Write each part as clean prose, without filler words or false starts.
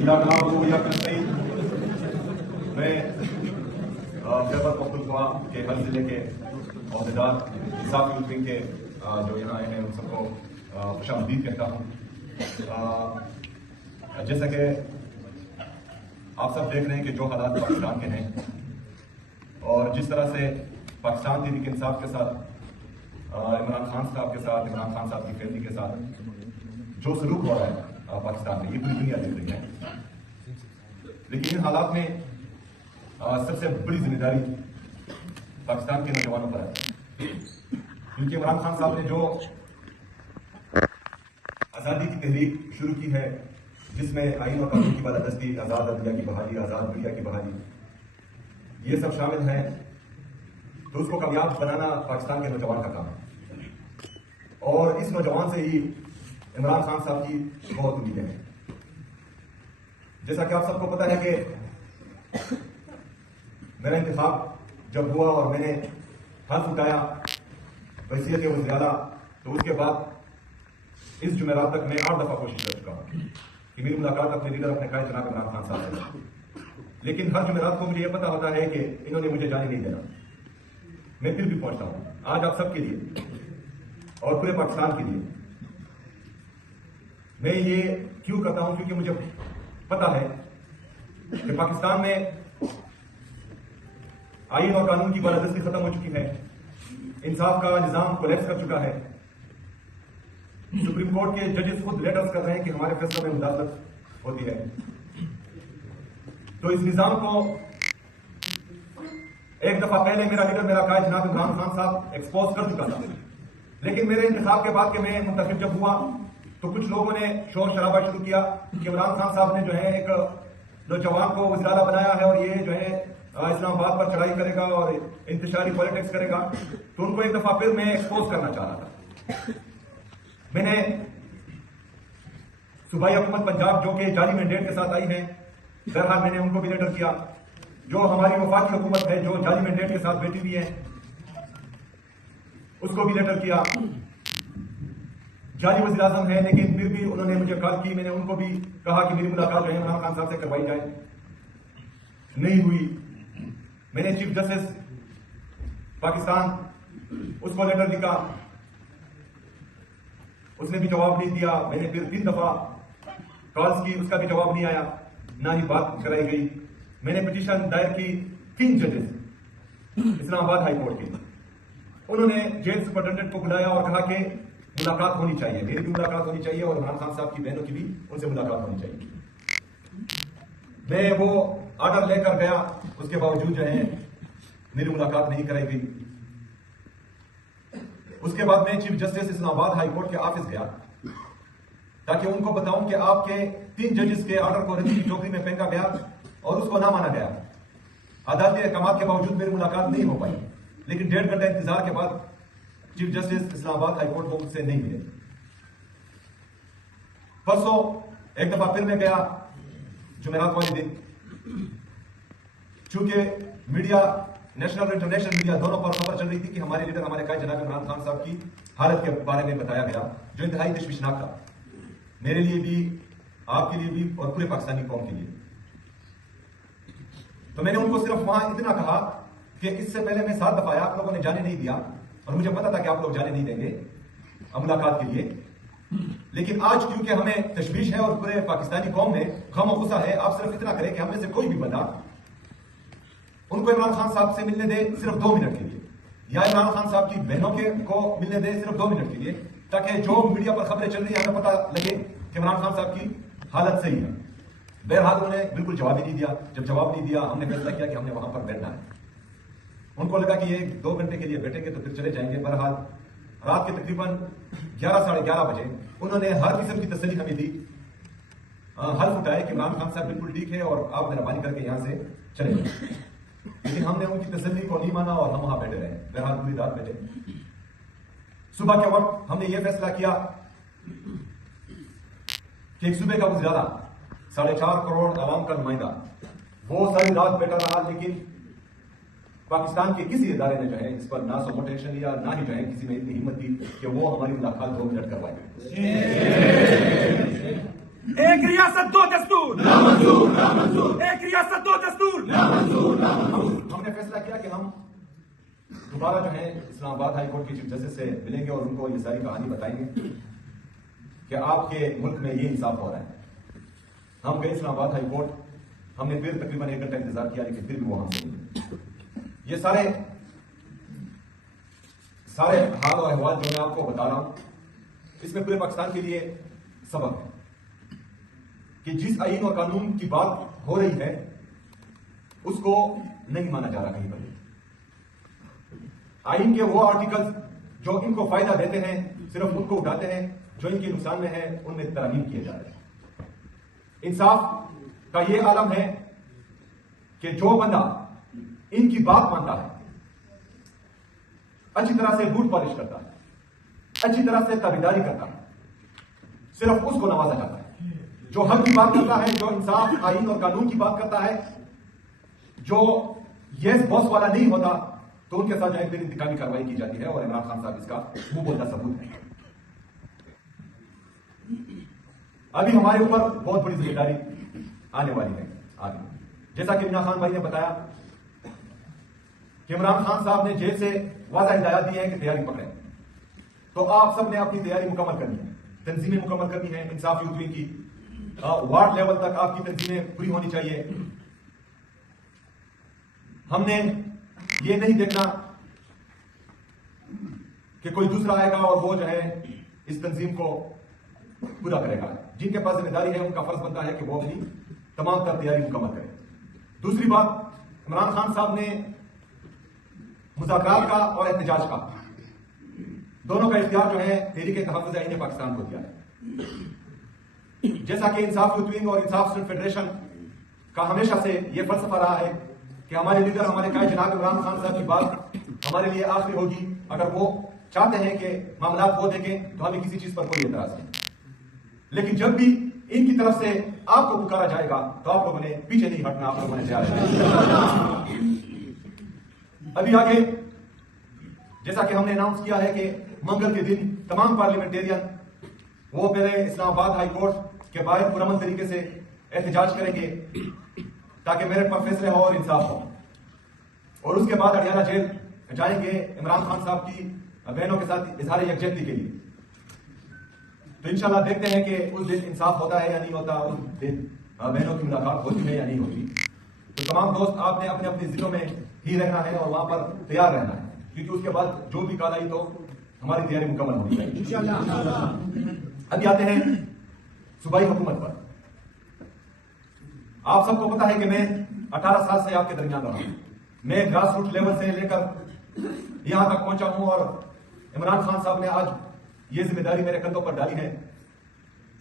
मैं खैबर पख्तूनख्वा के हर जिले के अहदेदार इंसाफ यूथ विंग के जो यहाँ आए हैं उन सबको खुशामदीद कहता हूँ। जैसा कि आप सब देख रहे हैं कि जो हालात पाकिस्तान के हैं और जिस तरह से पाकिस्तान तहरीक इंसाफ के साथ इमरान खान साहब के साथ, इमरान खान साहब की फैमिली के साथ जो सलूक हो रहा है पाकिस्तान में, ये पूरी दुनिया देख रही है। लेकिन इन हालात में सबसे बड़ी जिम्मेदारी पाकिस्तान के नौजवानों पर है, क्योंकि इमरान खान साहब ने जो आज़ादी की तहरीक शुरू की है, जिसमें आईन और कानून की बालादस्ती, आज़ाद अदलिया की बहाली, आज़ाद मीडिया की बहाली, ये सब शामिल है, तो उसको कामयाब बनाना पाकिस्तान के नौजवान का काम है। और इस नौजवान से ही इमरान खान साहब की बहुत उम्मीदें हैं। जैसा कि आप सबको पता है कि मेरा इंतखाब जब हुआ और मैंने हल्फ उठाया वसीयत वज़ीर आला, तो उसके बाद इस जुमेरात तक मैं 8 दफा कोशिश कर चुका हूं कि मेरी मुलाकात अपने लीडर, अपने कायद जनाब इमरान खान साहब से, लेकिन हर जुमेरात को मुझे यह पता होता है कि इन्होंने मुझे जाने नहीं देना। मैं फिर भी पहुंचता हूं आज आप सबके लिए और पूरे पाकिस्तान के लिए। मैं ये क्यों करता हूं? क्योंकि मुझे पता है कि पाकिस्तान में आईन और कानून की बालादस्ती खत्म हो चुकी है, इंसाफ का निजाम कोलैप्स कर चुका है। सुप्रीम कोर्ट के जजेस खुद लेटर्स कर रहे हैं कि हमारे फैसलों में मुदाखलत होती है। तो इस निजाम को एक दफा पहले मेरा लीडर, मेरा कायद जनाब इमरान खान साहब एक्सपोज कर चुका था, लेकिन मेरे इंतखाब के बाद के मैं मुंतखब जब हुआ तो कुछ लोगों ने शोर शराबा शुरू किया कि इमरान खान साहब ने जो है एक नौजवान को वज़ीर आला बनाया है और ये जो है इस्लामाबाद पर चढ़ाई करेगा और इंतशारी पॉलिटिक्स करेगा। तो उनको एक दफा फिर मैं एक्सपोज करना चाह रहा था। मैंने सूबाई हुकूमत पंजाब जो कि जाली मैंडेट के साथ आई है, बहरहाल मैंने उनको भी लेटर किया। जो हमारी वफाकी हुकूमत है जो जाली मैंडेट के साथ बैठी हुई है, उसको भी लेटर किया। जाली वज़ीर आज़म है, लेकिन फिर भी उन्होंने मुझे कॉल की। मैंने उनको भी कहा कि मेरी मुलाकात जो है इमरान खान साहब से करवाई जाए, नहीं हुई। मैंने चीफ जस्टिस पाकिस्तान उसको लेटर लिखा, उसने भी जवाब नहीं दिया। मैंने फिर 3 दफा कॉल्स की, उसका भी जवाब नहीं आया, ना ही बात कराई गई। मैंने पिटीशन दायर की 3 जजेस इस्लामाबाद हाई कोर्ट के, उन्होंने जेल सुपरिटेंडेंट को बुलाया और कहा कि मुलाकात होनी चाहिए, मेरी भी मुलाकात होनी चाहिए और इमरान खान साहब की बहनों की भी उनसे मुलाकात होनी चाहिए। मैं वो ऑर्डर लेकर गया, उसके बावजूद जो है मेरी मुलाकात नहीं कराई गई। उसके बाद मैं chief justice Islamabad high court के ऑफिस गया ताकि उनको बताऊं कि आपके 3 जजेस के ऑर्डर को रद्दी की टोकरी में फेंका गया और उसको ना माना गया। अदालती अहकाम के बावजूद मेरी मुलाकात नहीं हो पाई, लेकिन 1.5 घंटा इंतजार के बाद chief justice Islamabad high court को मुझसे नहीं मिले। परसों एक दफा फिर मैं गया जुमेरात वाले दिन, चूंकि मीडिया, नेशनल और इंटरनेशनल मीडिया दोनों पर खबर चल रही थी कि हमारे लीडर, हमारे कायद जनाब इमरान खान साहब की हालत के बारे में बताया गया, जो इंतहाई तशवीशनाक था, मेरे लिए भी, आपके लिए भी और पूरे पाकिस्तानी कौम के लिए। तो मैंने उनको सिर्फ वहां इतना कहा कि इससे पहले मैं 7 दफा आया, आप लोगों ने जाने नहीं दिया और मुझे पता था कि आप लोग जाने नहीं देंगे मुलाकात के लिए। लेकिन आज क्योंकि हमें तशवीश है और पूरे पाकिस्तानी कौम में गम और गुस्सा है, आप सिर्फ इतना करें कि हमें से कोई भी बंदा उनको इमरान खान साहब से मिलने दे सिर्फ 2 मिनट के लिए, या इमरान खान साहब की बहनों के को मिलने दे सिर्फ 2 मिनट के लिए, ताकि जो मीडिया पर खबरें चल रही है हमें पता लगे कि इमरान खान साहब की हालत सही है। बहरहाल उन्होंने बिल्कुल जवाब ही नहीं दिया। जब जवाब नहीं दिया, हमने फैसला किया कि हमने वहां पर बैठना है। उनको लगा कि ये 2 घंटे के लिए बैठेंगे तो फिर चले जाएंगे। बहरहाल रात के तकरीबन 11, साढ़े 11 बजे उन्होंने हर किस्म की तसल्ली हमें दी, हल्फ उठाए कि इमरान खान साहब बिल्कुल ठीक है और आप मेहरबानी करके यहां से चले जाए। लेकिन हमने उनकी तसल्ली को नहीं माना और हम वहां बैठे रहे। बहरहाल पूरी रात बैठे। सुबह के वक्त हमने यह फैसला किया कि एक सूबे का वज़ीर आला, 4.5 करोड़ आवाम का नुमाइंदा, वो सारी रात बैठा रहा, लेकिन पाकिस्तान के किसी इदारे ने जो है इस पर ना सपोर्टेशन लिया, ना ही जो है किसी ने इतनी हिम्मत दी कि वो हमारी मुलाकात 2 मिनट करवाए। रियासत दो दस्तूर, एक रियासत दो दस्तूर। हमने फैसला किया कि हम दोबारा जो है इस्लामाबाद हाई कोर्ट के चीफ जस्टिस से मिलेंगे और उनको ये सारी कहानी बताएंगे कि आपके मुल्क में ये इंसाफ हो रहा है। हम गए इस्लामाबाद हाई कोर्ट, हमने फिर तकरीबन 1 घंटा इंतजार किया, लेकिन फिर भी वो हमसे नहीं। ये सारे हाल और अहवाल जो मैं आपको बता रहा हूं, इसमें पूरे पाकिस्तान के लिए सबक है कि जिस आईन और कानून की बात हो रही है उसको नहीं माना जा रहा कहीं पर। आईन के वो आर्टिकल्स जो इनको फायदा देते हैं सिर्फ उनको उठाते हैं, जो इनके नुकसान में है उनमें तरमीम किए जा रहे हैं। इंसाफ का ये आलम है कि जो बंदा इनकी बात मानता है, अच्छी तरह से बूट पॉलिश करता है, अच्छी तरह से ताबेदारी करता है, सिर्फ उसको नवाजा जाता है। जो हक की बात करता है, जो इंसाफ आईन और कानून की बात करता है, जो यस बॉस वाला नहीं होता, तो उनके साथ जो फिर इंतकामी कार्रवाई की जाती है। और इमरान खान साहब इसका मुंह बोलता सबूत है। अभी हमारे ऊपर बहुत बड़ी जिम्मेदारी आने वाली है आगे। जैसा कि इमरान खान भाई ने बताया कि इमरान खान साहब ने जेल से वाज़ा हिदायत दी है कि तैयारी पकड़े, तो आप सब ने अपनी तैयारी मुकम्मल करनी है, तंजीमें मुकम्मल करनी है। इंसाफ यूथ विंग की वार्ड लेवल तक आपकी तंजीमें पूरी होनी चाहिए। हमने ये नहीं देखना कि कोई दूसरा आएगा और वो जो है इस तंजीम को पूरा करेगा। जिनके पास जिम्मेदारी है उनका फर्ज बनता है कि वो अपनी तमाम तर तैयारी मुकम्मल करें। दूसरी बात, इमरान खान साहब ने मुज़ाकरात का और एहतजाज का दोनों का इख्तियार जो है तहरीक तहफ़्फ़ुज़ आईन पाकिस्तान को दिया है। जैसा कि इंसाफ यूथ विंग और इंसाफ स्टूडेंट फेडरेशन का हमेशा से यह फलसफा रहा है कि हमारे लीडर, हमारे कायद जनाब इमरान खान साहब की बात हमारे लिए आखिरी होगी। अगर वो चाहते हैं कि मामला वो देखें तो हमें किसी चीज पर कोई एतराज नहीं, लेकिन जब भी इनकी तरफ से आपको पुकारा जाएगा तो आप लोगों ने पीछे नहीं हटना, आप लोगों ने तैयार है। अभी आगे जैसा कि हमने अनाउंस किया है कि मंगल के दिन तमाम पार्लियामेंटेरियन वो पहले इस्लामाबाद हाई कोर्ट के बाहर पुरअमन तरीके से एहतजाज करेंगे ताकि मेरे पर फैसले हो और इंसाफ हो, और उसके बाद अडियाला जेल जाएंगे इमरान खान साहब की बहनों के साथ इजहार यकजहती के लिए। तो इंशाल्लाह देखते हैं कि उस दिन इंसाफ होता है या नहीं होता, उस दिन बहनों की मुलाकात होती है या नहीं होती। तो तमाम दोस्त आपने अपने अपने जिलों में ही रहना है और वहां पर तैयार रहना है, क्योंकि उसके बाद जो भी काल आई तो हमारी तैयारी मुकम्मल होनी चाहिए इंशाल्लाह। अभी आते हैं सूबाई हुकूमत पर। आप सबको पता है कि मैं 18 साल से आपके दरमियान रहा हूं। मैं ग्रास रूट लेवल से लेकर यहां तक पहुंचा हूं और इमरान खान साहब ने आज ये जिम्मेदारी मेरे कंधों पर डाली है।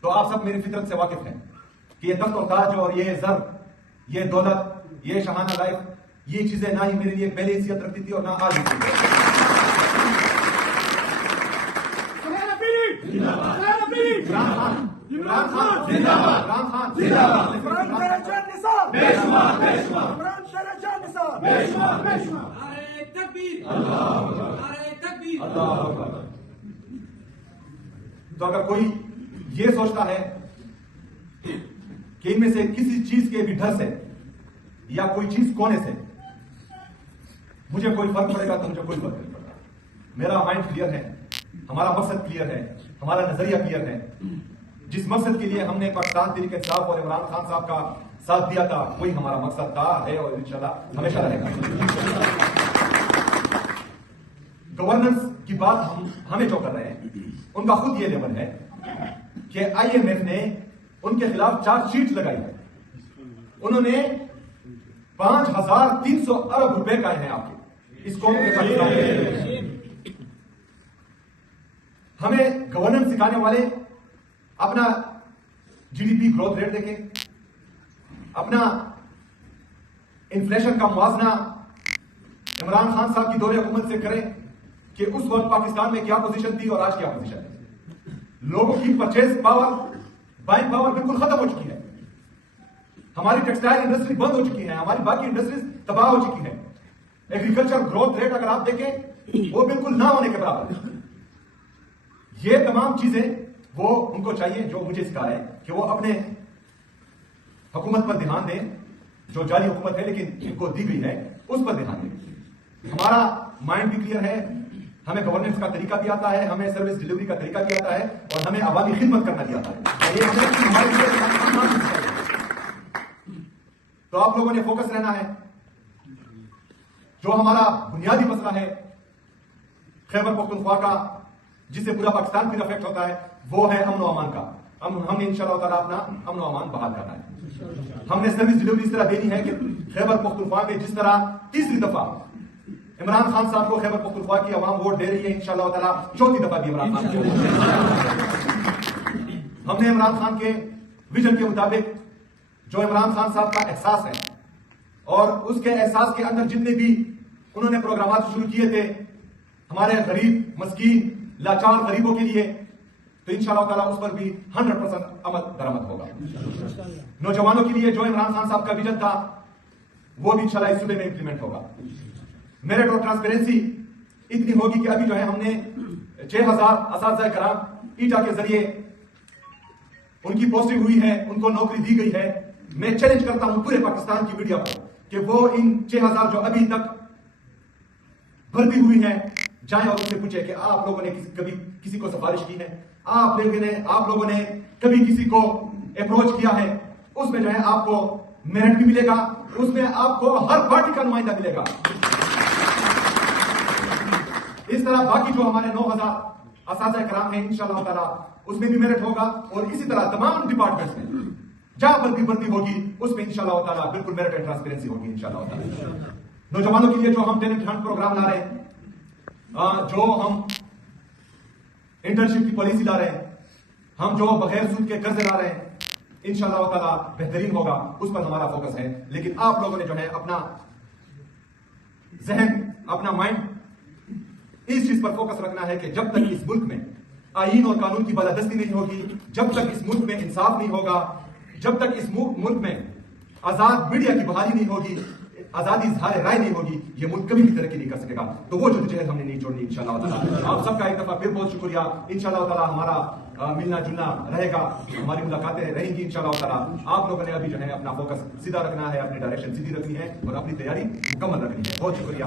तो आप सब मेरी फितरत से वाकिफ हैं कि ये तख्त और ताज और ये जर, ये दौलत, ये शहाना लाइफ, ये चीजें ना ही मेरे लिए पहले हैसियत रखती थी और ना आज इमरान खान जिंदाबाद, इमरान खान जिंदाबाद, इमरान दरजान निसाब बेशुमार, बेशुमार, इमरान दरजान निसाब बेशुमार, बेशुमार। नारे तकबीर, अल्लाहू अकबर, नारे तकबीर, अल्लाहू अकबर। तो अगर कोई ये सोचता है कि इनमें से किसी चीज के भी डर से या कोई चीज कोने से मुझे कोई फर्क पड़ेगा, तो मुझे कोई फर्क नहीं पड़ता। मेरा माइंड क्लियर है, हमारा मकसद क्लियर है, हमारा नजरिया क्लियर है। जिस मकसद के लिए हमने पाकिस्तान तहरीक इंसाफ और इमरान खान साहब का साथ दिया था, वही हमारा मकसद था, है और इंशाल्लाह हमेशा रहेगा। गवर्नेंस की बात हमें जो कर रहे हैं उनका खुद ये लेवल है कि IMF ने उनके खिलाफ चार्जशीट लगाई है। उन्होंने 5300 अरब रुपए का है आपके इस कौम के साथ। हमें गवर्नेंस सिखाने वाले अपना GDP ग्रोथ रेट देखें, अपना इन्फ्लेशन का मुआवजना इमरान खान साहब की दौरे हुकूमत से करें कि उस वक्त पाकिस्तान में क्या पोजीशन थी और आज क्या पोजीशन है। लोगों की परचेज पावर, बाइंग पावर बिल्कुल खत्म हो चुकी है। हमारी टेक्सटाइल इंडस्ट्री बंद हो चुकी है, हमारी बाकी इंडस्ट्रीज तबाह हो चुकी है। एग्रीकल्चर ग्रोथ रेट अगर आप देखें वो बिल्कुल ना होने के बराबर है। ये तमाम चीजें वो उनको चाहिए जो मुझे सिखा रहे हैं कि वो अपने हुकूमत पर ध्यान दें, जो जाली हुकूमत है लेकिन इनको दी गई है उस पर ध्यान दें। हमारा माइंड भी क्लियर है, हमें गवर्नेंस का तरीका भी आता है, हमें सर्विस डिलीवरी का तरीका भी आता है और हमें आवामी खिदमत करना भी आता है। ये हमारे लिए तो आप लोगों ने फोकस रहना है। जो हमारा बुनियादी मसला है खैबर पख्तूनख्वा का, जिससे पूरा पाकिस्तान फिर अफेक्ट होता है, वो है अमन और अमान का। हमने इंशाअल्लाह ताला अपना अमन और अमान बहाल करना है। हमने सर्विस डिलीवरी इस तरह देनी है कि खैबर पख्तूनख्वा में जिस तरह तीसरी दफा इमरान खान साहब को खैबर पख्तूनख्वा की आवाम वोट दे रही है, इंशाअल्लाह ताला चौथी दफा भी इमरान खान को। हमने इमरान खान के विजन के मुताबिक जो इमरान खान साहब का एहसास है और उसके एहसास के अंदर जितने भी उन्होंने प्रोग्राम शुरू किए थे हमारे गरीब मस्कीन लाचार गरीबों के लिए, तो इंशाअल्लाह ताला उस पर भी 100% अमल दरामद होगा। नौजवानों के लिए जो इमरान खान साहब का विजन था वो भी इंशाअल्लाह इस सूबे में इंप्लीमेंट होगा। मेरिट और ट्रांसपेरेंसी इतनी होगी कि अभी जो है हमने 6000 असातिज़ा कराम ईटा के जरिए उनकी पोस्टिंग हुई है, उनको नौकरी दी गई है। मैं चैलेंज करता हूं पूरे पाकिस्तान की मीडिया को कि वो इन 6000 जो अभी तक भर्ती हुई है जाएं और उनसे पूछे कि आप लोगों ने कभी किसी को सिफारिश की है, आप लोगों ने कभी किसी को अप्रोच किया है, उसमें जो है आपको मेरिट भी मिलेगा, उसमें आपको हर पार्टी का नुमाइंदा मिलेगा। इस तरह बाकी जो हमारे 9000 असातिज़ा कराम हैं इंशाअल्लाह ताला उसमें भी मेरिट होगा और इसी तरह तमाम डिपार्टमेंट्स में जहां पर भी भर्ती होगी उसमें इंशाअल्लाह ताला बिल्कुल मेरिट एंड ट्रांसपेरेंसी होगी इंशाअल्लाह ताला। नौजवानों के लिए जो हम टैलेंट हंट प्रोग्राम ला रहे हैं, जो हम इंटर्नशिप की पॉलिसी ला रहे हैं, हम जो बगैर सूद के कर्ज ला रहे हैं, इंशाअल्लाह ताला बेहतरीन होगा, उस पर हमारा फोकस है। लेकिन आप लोगों ने जो है अपना जहन, अपना माइंड इस चीज पर फोकस रखना है कि जब तक इस मुल्क में आईन और कानून की बालादस्ती नहीं होगी, जब तक इस मुल्क में इंसाफ नहीं होगा, जब तक इस मुल्क में आजाद मीडिया की बहाली नहीं होगी, आजादी इज़हार राय नहीं होगी, ये मुल्क कभी भी तरक्की नहीं कर सकेगा। तो वो जद्दोजहद हमने नहीं छोड़नी इंशाअल्लाह ताला। आप सबका एक दफा फिर बहुत शुक्रिया। इंशाअल्लाह ताला हमारा मिलना जुलना रहेगा, हमारी मुलाकातें रहेंगी इंशाअल्लाह ताला। आप लोगों ने अभी जो है अपना फोकस सीधा रखना है, अपनी डायरेक्शन सीधी रखनी है और अपनी तैयारी मुकम्मल रखनी है। बहुत शुक्रिया।